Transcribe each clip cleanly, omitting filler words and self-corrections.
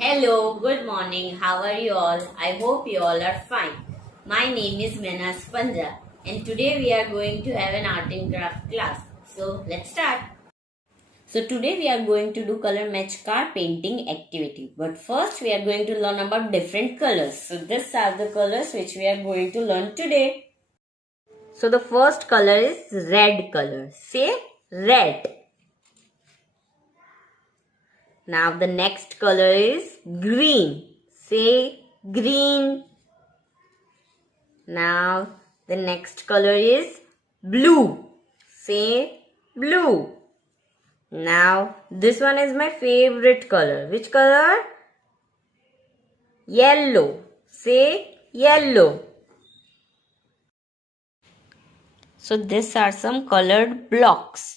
Hello, good morning. How are you all? I hope you all are fine. My name is Mehta and today we are going to have an art and craft class. So let's start. So today we are going to do color match card painting activity. But first we are going to learn about different colors. So these are the colors which we are going to learn today. So the first color is red color. Say red. Now the next color is green. Say green. Now the next color is blue. Say blue. Now this one is my favorite color. Which color? Yellow. Say yellow. So these are some colored blocks.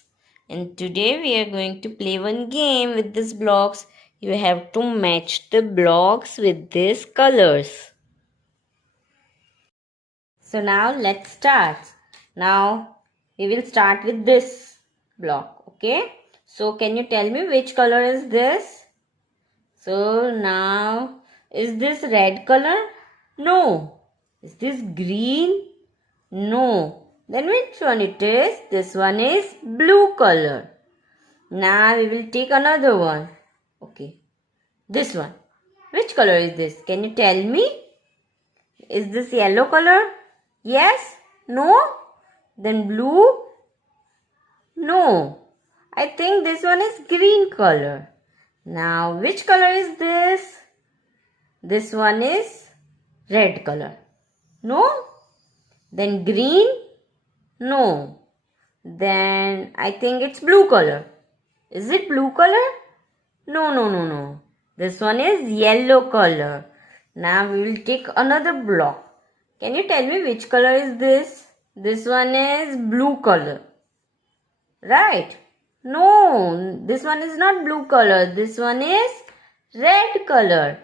And today we are going to play one game with these blocks. You have to match the blocks with these colors. So now let's start. Now we will start with this block. Okay. So can you tell me which color is this? So now is this red color? No. Is this green? No. Then which one it is? This one is blue color. Now we will take another one. Okay. This one. Which color is this? Can you tell me? Is this yellow color? Yes? No? Then blue? No. I think this one is green color. Now which color is this? This one is red color. No? Then green? No. Then I think it's blue color. Is it blue color? No. This one is yellow color. Now we will take another block. Can you tell me which color is this? This one is blue color. Right? No, this one is not blue color. This one is red color.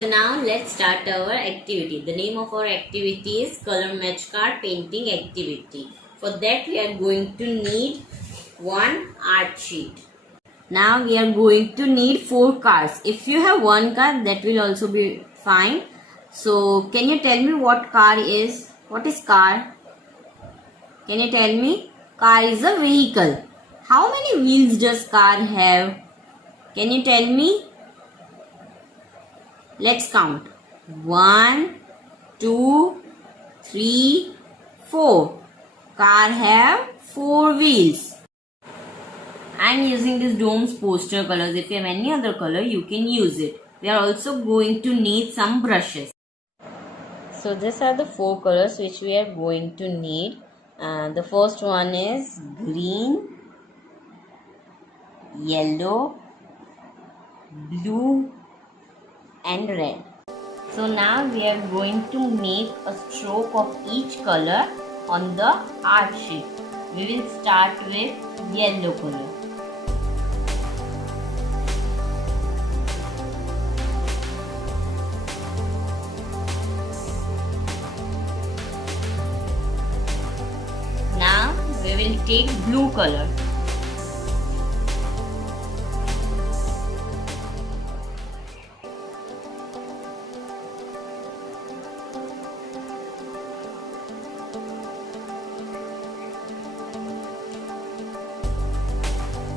So now let's start our activity. The name of our activity is color match card painting activity. For that we are going to need one art sheet. Now we are going to need 4 cards. If you have one card, that will also be fine. So can you tell me what car is? What is car? Can you tell me? Car is a vehicle. How many wheels does car have? Can you tell me? Let's count. 1, 2, 3, 4. Car have 4 wheels. I am using this dome's poster colors. If you have any other color, you can use it. We are also going to need some brushes. So these are the 4 colors which we are going to need. The first one is green, yellow, blue, and red. So now we are going to make a stroke of each color on the art sheet. We will start with yellow color. Now we will take blue color.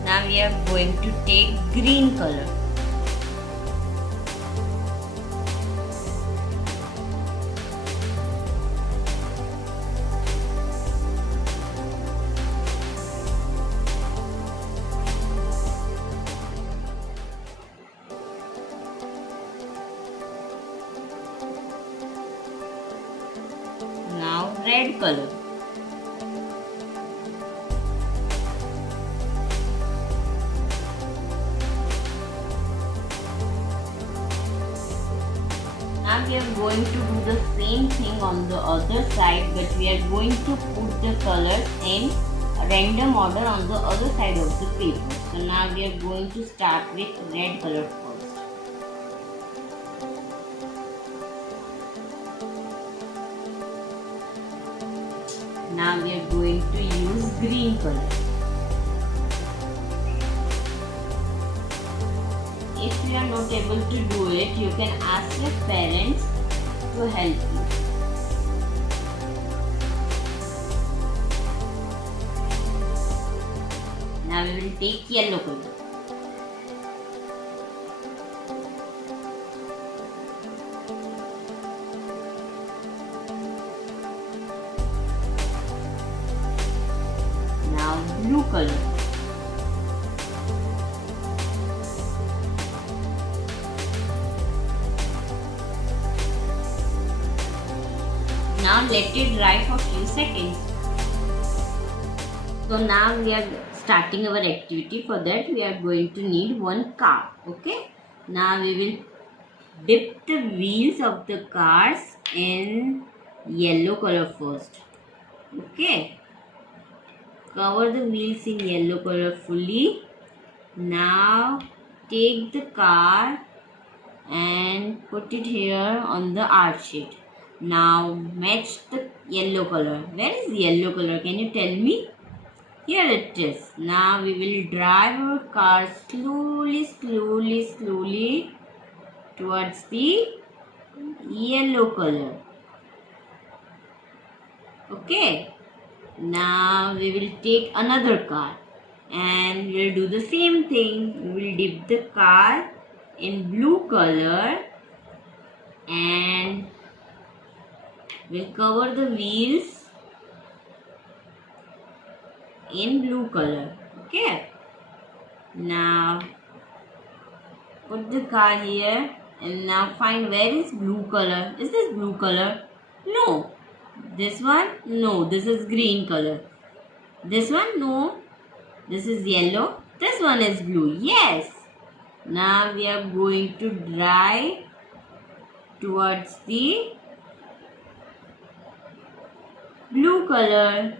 Now we are going to take green color. Now red color. Now we are going to do the same thing on the other side, but we are going to put the colors in random order on the other side of the paper. So now we are going to start with red color first. Now we are going to use green color. If you are not able to do it, you can ask your parents to help you. Now we will take yellow color. Now blue color. Now let it dry for few seconds. So now we are starting our activity. For that we are going to need one car. Okay. Now we will dip the wheels of the cars in yellow color first. Okay. Cover the wheels in yellow color fully. Now take the car and put it here on the art sheet. Now match the yellow color. Where is yellow color? Can you tell me? Here it is. Now we will drive our car slowly towards the yellow color. Okay. Now we will take another car and we will do the same thing. We will dip the car in blue color and we'll cover the wheels in blue color. Okay. Now put the car here and now find where is blue color. Is this blue color? No. This one? No. This is green color. This one? No. This is yellow. This one is blue. Yes. Now we are going to drive towards the blue color.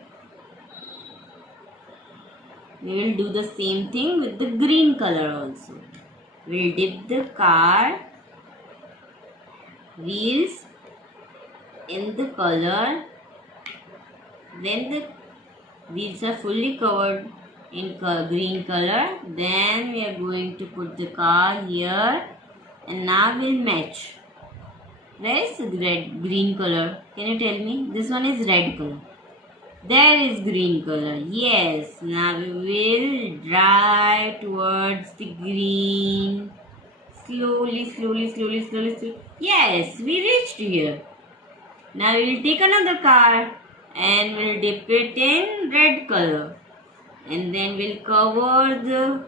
We will do the same thing with the green color also. We will dip the car wheels in the color. When the wheels are fully covered in green color, then we are going to put the car here and now we'll match. Where is the green color? Can you tell me? This one is red color. There is green color. Yes. Now we will drive towards the green. Slowly. Yes, we reached here. Now we will take another car and we'll dip it in red color. And then we'll cover the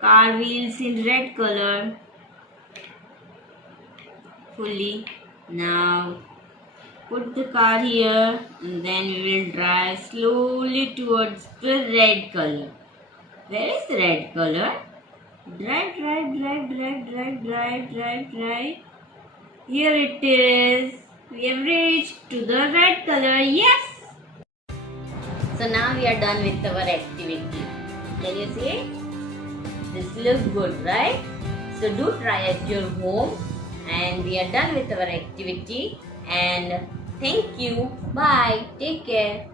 car wheels in red color fully. Now put the car here and then we will drive slowly towards the red color. Where is the red color? Drive. Here it is. We have reached to the red color. Yes. So now we are done with our activity. Can you see? This looks good, right? So do try at your home. And we are done with our activity. And thank you. Bye. Take care.